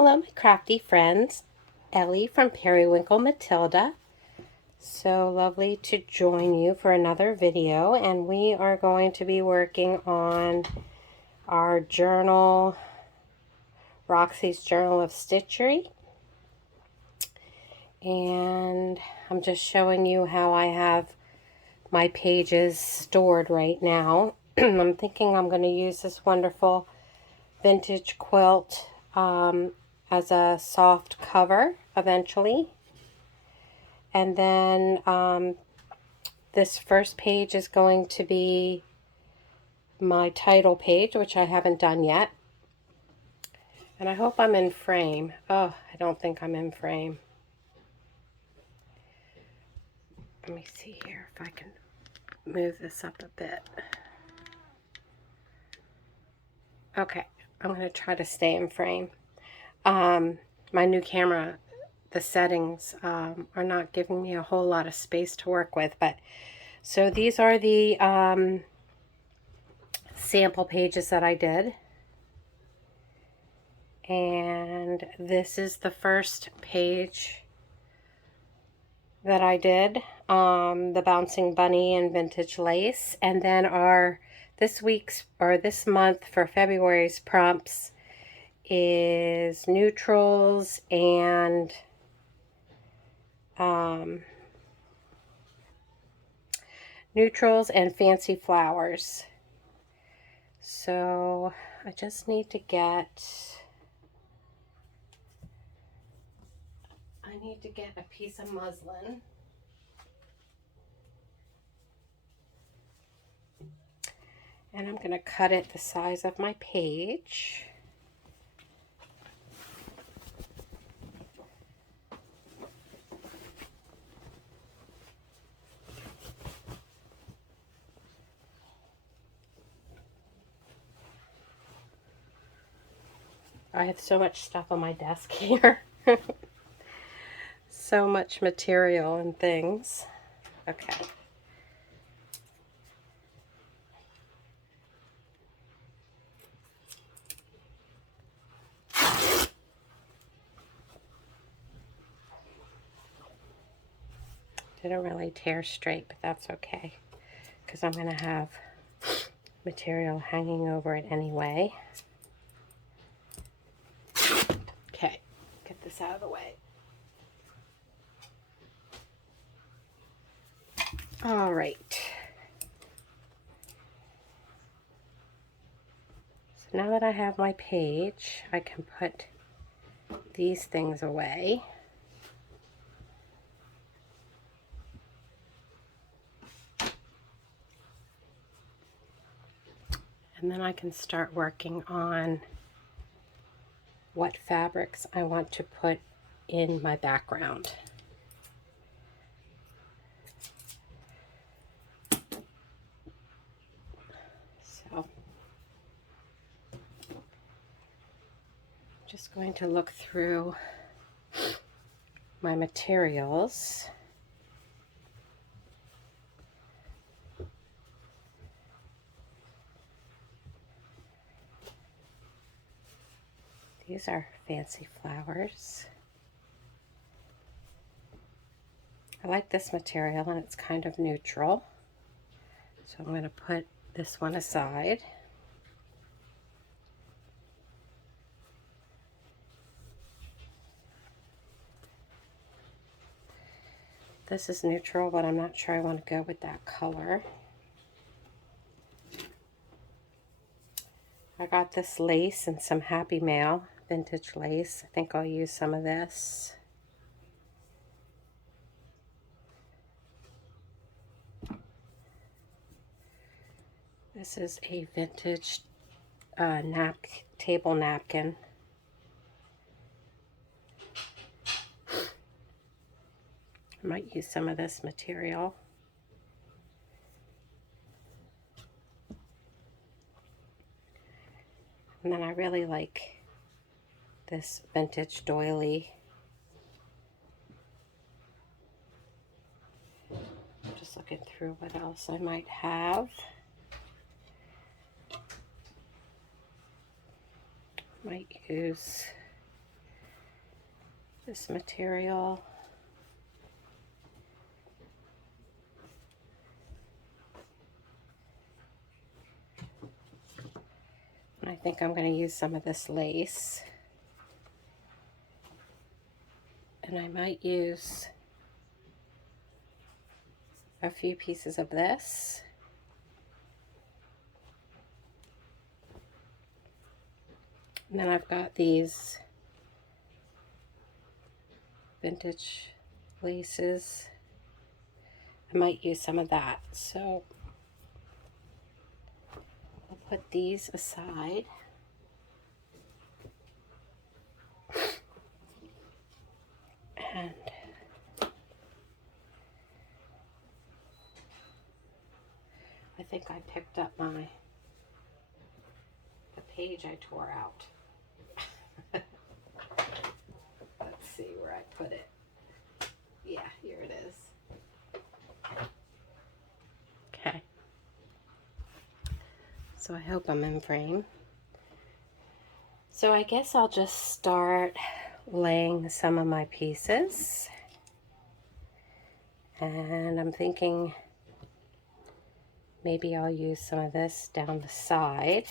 Hello, my crafty friends. Ellie from Periwinkle Matilda. So lovely to join you for another video, and we are going to be working on our journal, Roxy's Journal of Stitchery. And I'm just showing you how I have my pages stored right now. I'm thinking I'm going to use this wonderful vintage quilt as a soft cover eventually. And then this first page is going to be my title page, which I haven't done yet. And I hope I'm in frame. Oh, I don't think I'm in frame. Let me see here if I can move this up a bit. Okay, I'm going to try to stay in frame. My new camera, the settings are not giving me a whole lot of space to work with, but so these are the sample pages that I did, and this is the first page that I did, the bouncing bunny and vintage lace. And then this month for February's prompts is neutrals and fancy flowers. So I just need to get a piece of muslin. And I'm going to cut it the size of my page. I have so much stuff on my desk here. So much material and things. Okay. Didn't really tear straight, but that's okay, because I'm going to have material hanging over it anyway. Okay, get this out of the way. All right. So now that I have my page, I can put these things away. And then I can start working on what fabrics I want to put in my background. So, just going to look through my materials. These are fancy flowers. I like this material, and it's kind of neutral. So I'm going to put this one aside. This is neutral, but I'm not sure I want to go with that color. I got this lace and some Happy Mail vintage lace. I think I'll use some of this. This is a vintage table napkin. I might use some of this material. And then I really like this vintage doily. I'm just looking through what else I might have. Might use this material. And I think I'm going to use some of this lace. And I might use a few pieces of this. And then I've got these vintage laces. I might use some of that. So I'll put these aside. And I think I picked up the page I tore out. Let's see where I put it. Yeah, here it is. Okay. So I hope I'm in frame. So I guess I'll just start laying some of my pieces. And I'm thinking maybe I'll use some of this down the side.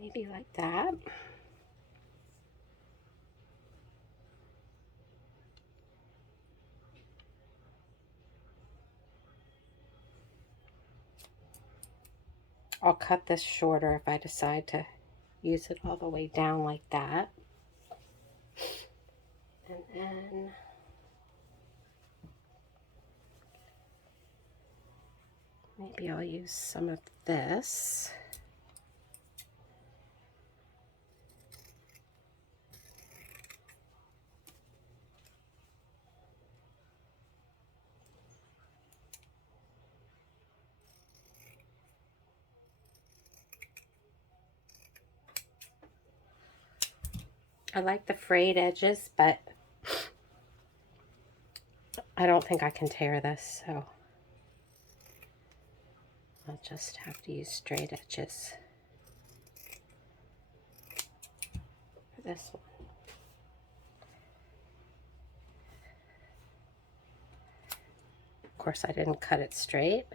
Maybe like that. I'll cut this shorter if I decide to use it all the way down like that. And then maybe I'll use some of this. I like the frayed edges, but I don't think I can tear this, so I'll just have to use straight edges for this one. Of course, I didn't cut it straight.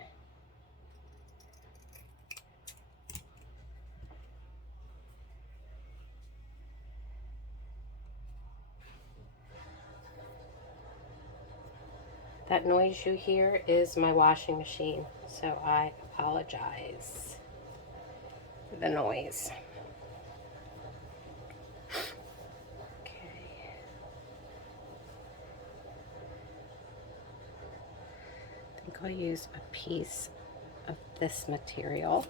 That noise you hear is my washing machine, so I apologize for the noise. Okay. I think I'll use a piece of this material.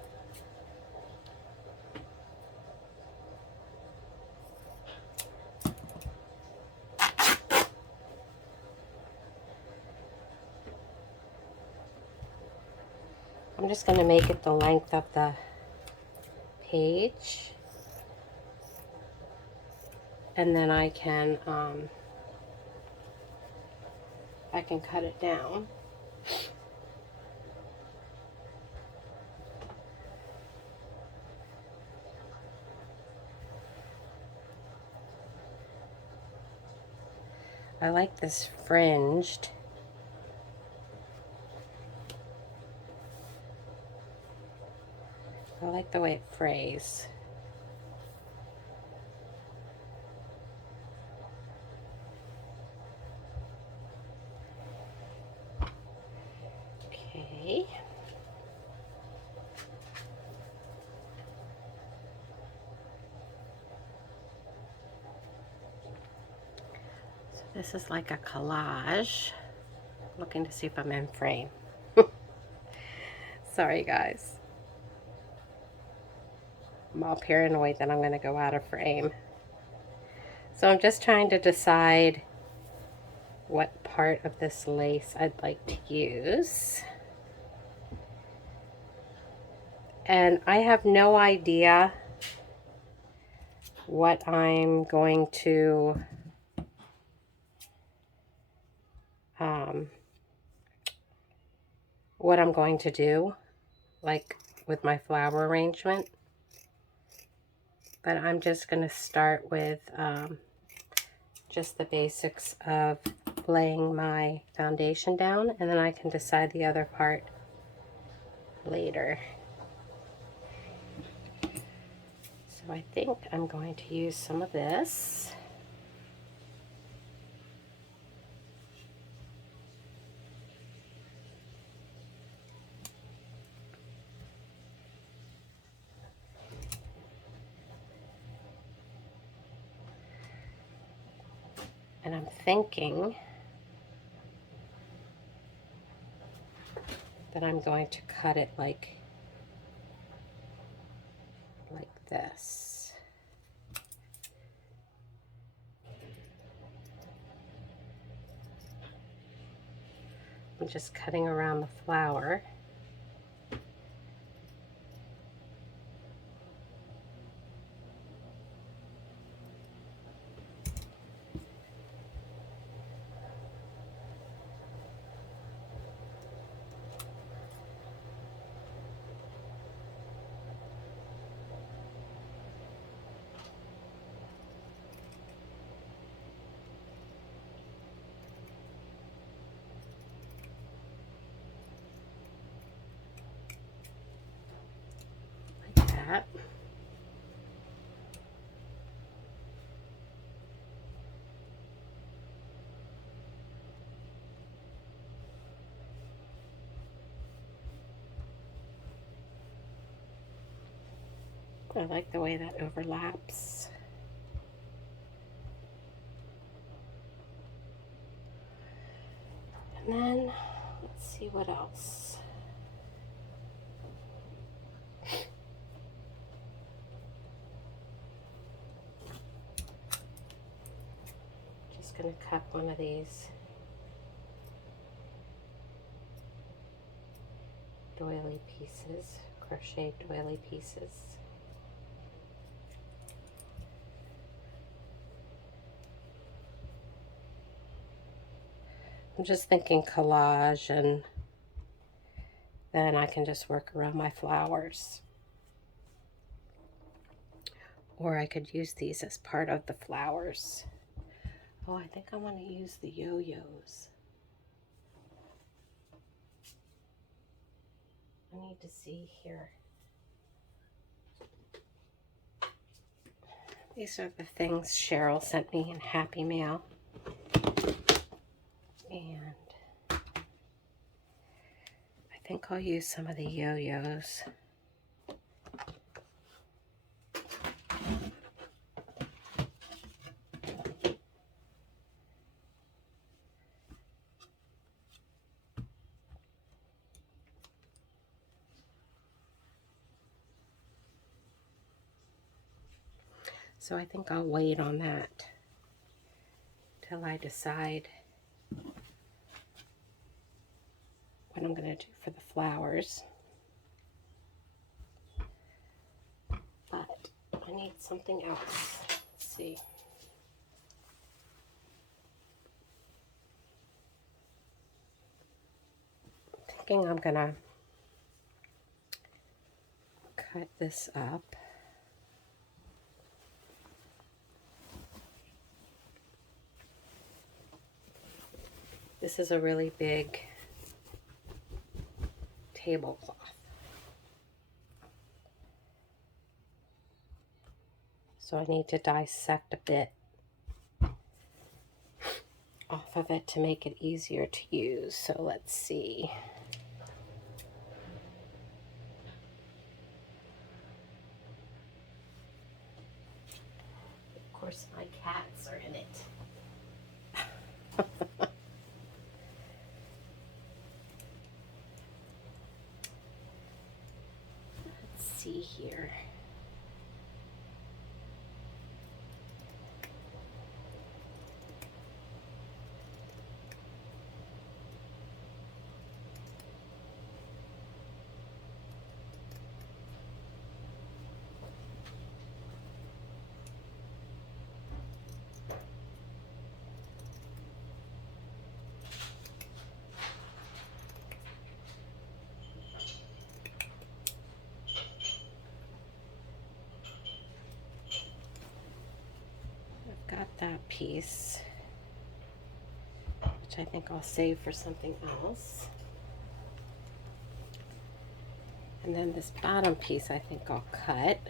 I'm just going to make it the length of the page, and then I can cut it down. I like this fringed. I like the way it frays. Okay. So this is like a collage. Looking to see if I'm in frame. Sorry, guys. I'm all paranoid that I'm going to go out of frame. So I'm just trying to decide what part of this lace I'd like to use. And I have no idea what I'm going to do, like with my flower arrangement. But I'm just going to start with just the basics of laying my foundation down, and then I can decide the other part later. So I think I'm going to use some of this. And I'm thinking that I'm going to cut it like this. I'm just cutting around the flower. Like that. I like the way that overlaps. And then, let's see what else. Just going to cut one of these doily pieces, crochet doily pieces. I'm just thinking collage, and then I can just work around my flowers. Or I could use these as part of the flowers. Oh, I think I want to use the yo-yos. I need to see here. These are the things Cheryl sent me in Happy Mail. And I think I'll use some of the yo-yos. So I think I'll wait on that till I decide what I'm going to do for the flowers. But I need something else. Let's see. I'm thinking I'm going to cut this up. This is a really big tablecloth. So I need to dissect a bit off of it to make it easier to use. So let's see. Of course, my cats are in it. Let's see here. that piece, which I think I'll save for something else. And then this bottom piece I think I'll cut.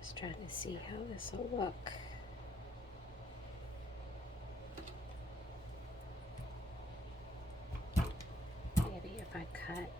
Just trying to see how this will look. Maybe if I cut.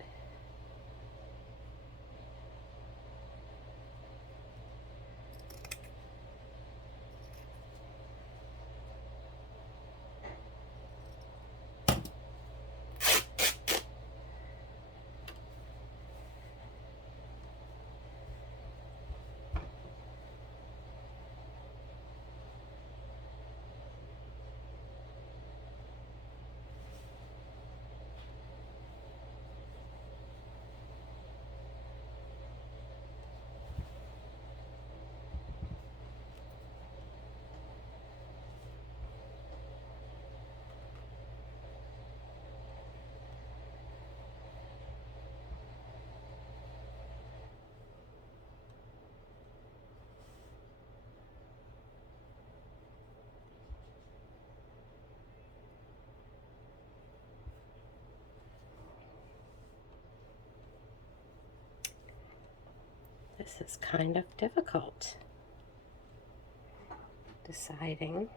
This is kind of difficult deciding.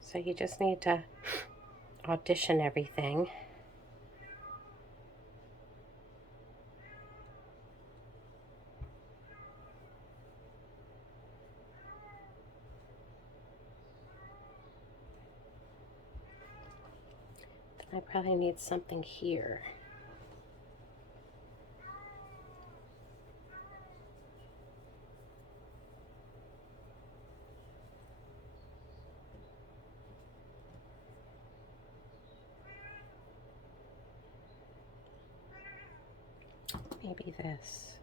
So you just need to audition everything. I probably need something here. Maybe this.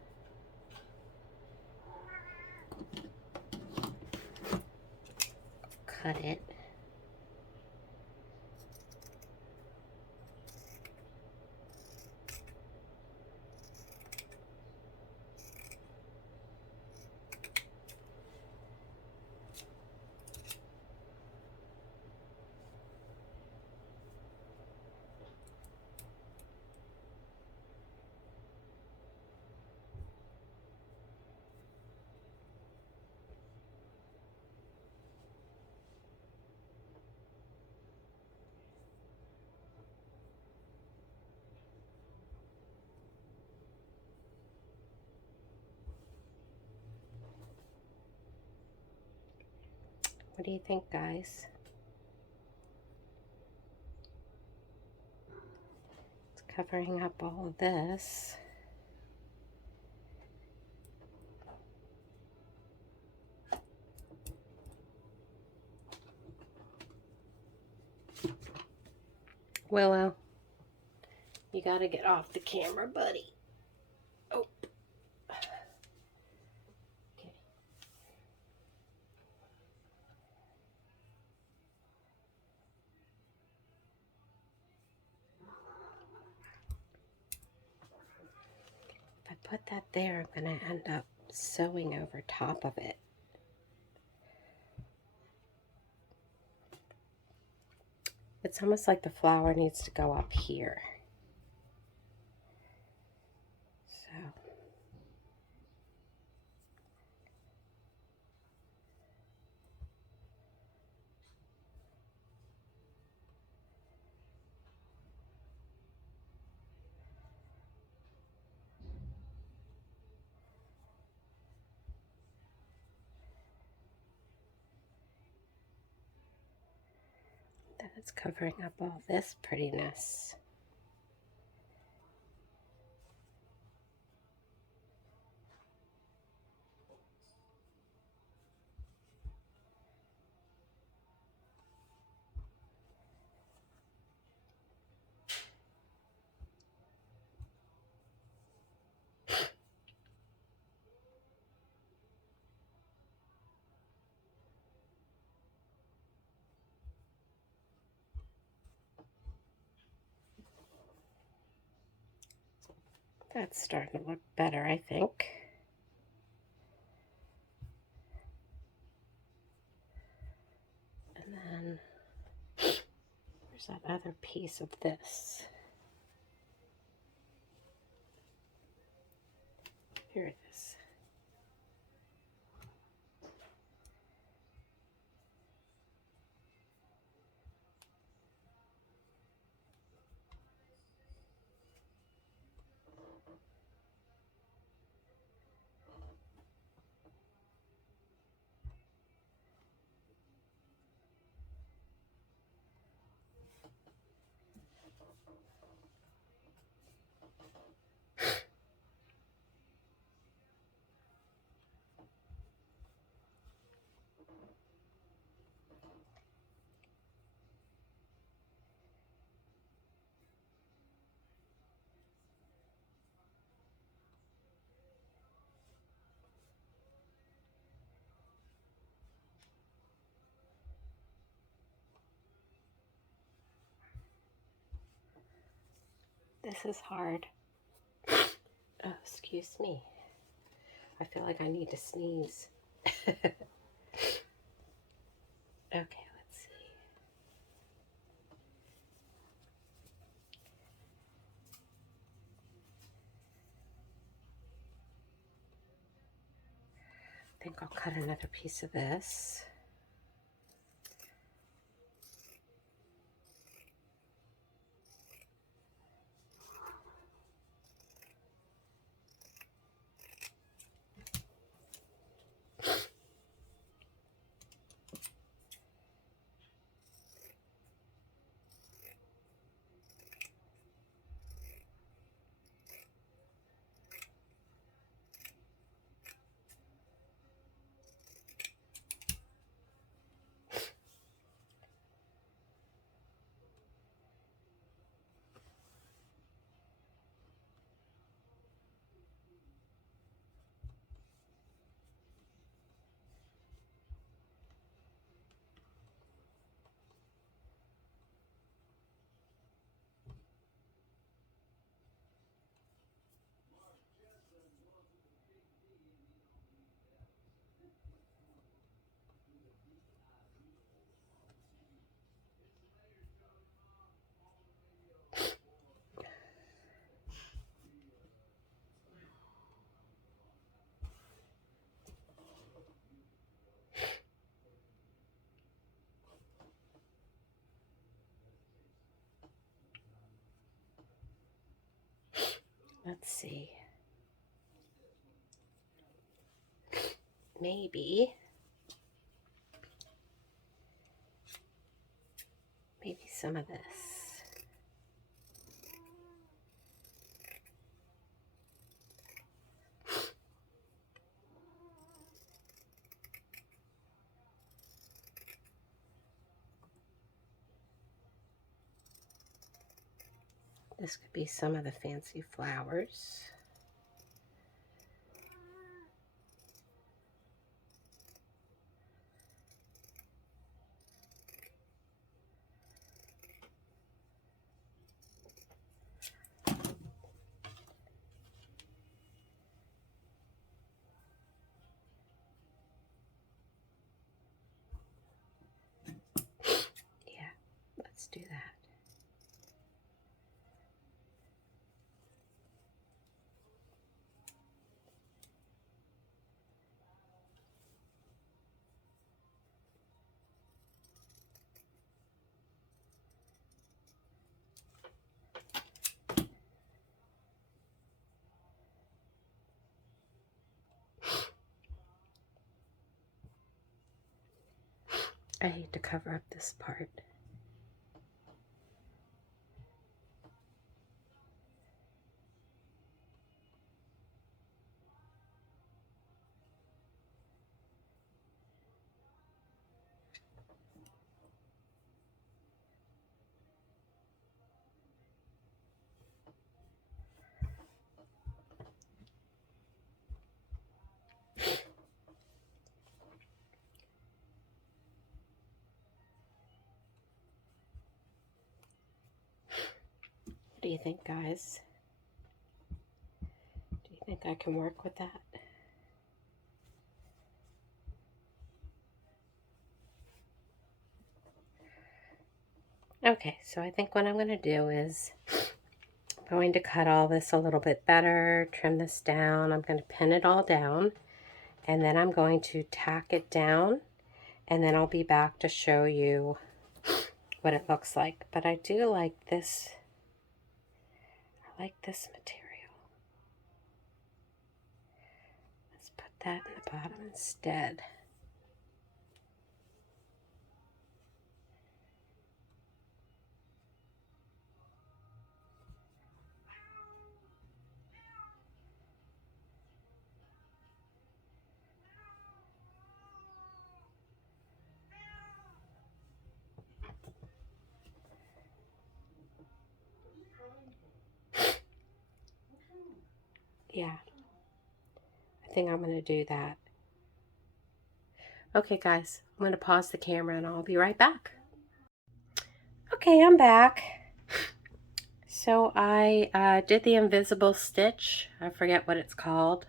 Cut it. What do you think, guys? It's covering up all of this. Willow, you gotta get off the camera, buddy. Oh, put that there, I'm going to end up sewing over top of it. It's almost like the flower needs to go up here. So then it's covering up all this prettiness. That's starting to look better, I think. And then, where's that other piece of this? Here it is. This is hard. Oh, excuse me. I feel like I need to sneeze. Okay, let's see. I think I'll cut another piece of this. Let's see. Maybe some of this. This could be some of the fancy flowers. I hate to cover up this part. What do you think, guys? Do you think I can work with that? Okay, so I think what I'm going to do is I'm going to cut all this a little bit better, trim this down. I'm going to pin it all down, and then I'm going to tack it down, and then I'll be back to show you what it looks like. But I do like this. I like this material. Let's put that in the bottom instead. Yeah, I think I'm going to do that. Okay, guys, I'm going to pause the camera and I'll be right back. Okay, I'm back. So I did the invisible stitch. I forget what it's called.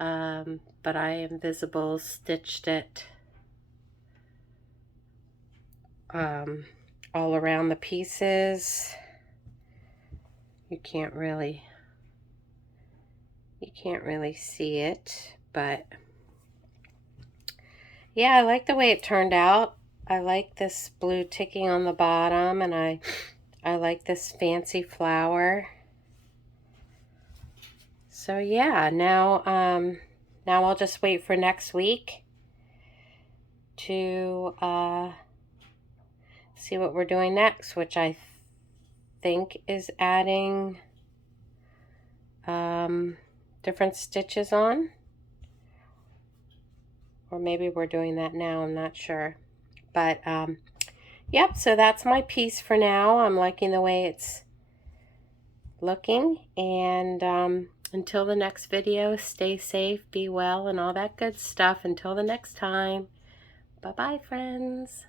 But I invisible stitched it all around the pieces. You can't really see it, but yeah, I like the way it turned out. I like this blue ticking on the bottom, and I like this fancy flower. So yeah, now I'll just wait for next week to see what we're doing next, which I think is adding different stitches on. Or maybe we're doing that now, I'm not sure. But yep, so that's my piece for now. I'm liking the way it's looking, and until the next video, stay safe, be well, and all that good stuff. Until the next time, bye-bye, friends.